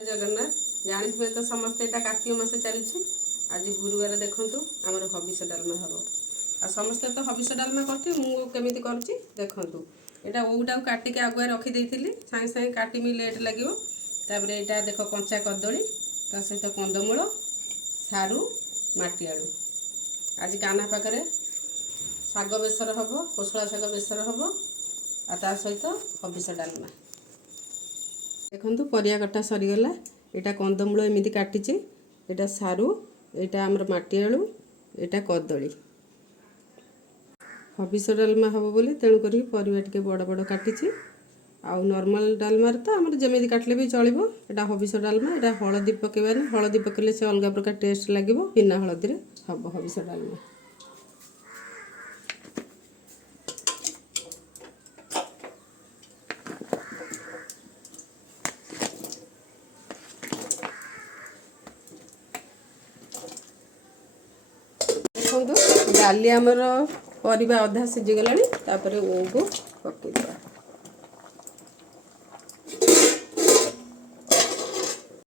जगन्नाथ जानी तो समस्ते यहाँ कार्तिक मास चली आज गुरुवार देखूँ आमर हबिष डालमा हम आ समस्ते तो हबिष डालमा करती मुझे करुँची देखूँ यहाँ ओटा काटिक आगुआ रखीदे सागे सागे काटमी लेट लगे तापर यहाँ देख कंचा कदली ता सहित कंदमूल सारू माटी आलू आज काना पाखे शाग बेसर हम कोशला शाग बेसर हम आ सहित हबिष डालमा देखु परिया कटा सरीगला यहाँ कंदमूल एमती काटी यहाँ सारू यहाँ आमर माटी आलू यहाँ कदली हबिष डालमा हम बोली तेणुक परिवा टे बड़ बड़ काटी आउ नॉर्मल डालमार तो आमर जमी काटले भी चलो यहाँ हबिष डालमा यहाँ हलदी पकेबानी हलदी पकेले से अलग प्रकार टेस्ट लगे बिना हलदी हम हबिष डालमा देखो डाली आमर परिवा अधा सीझीगला तापर ओ को पकईदेवा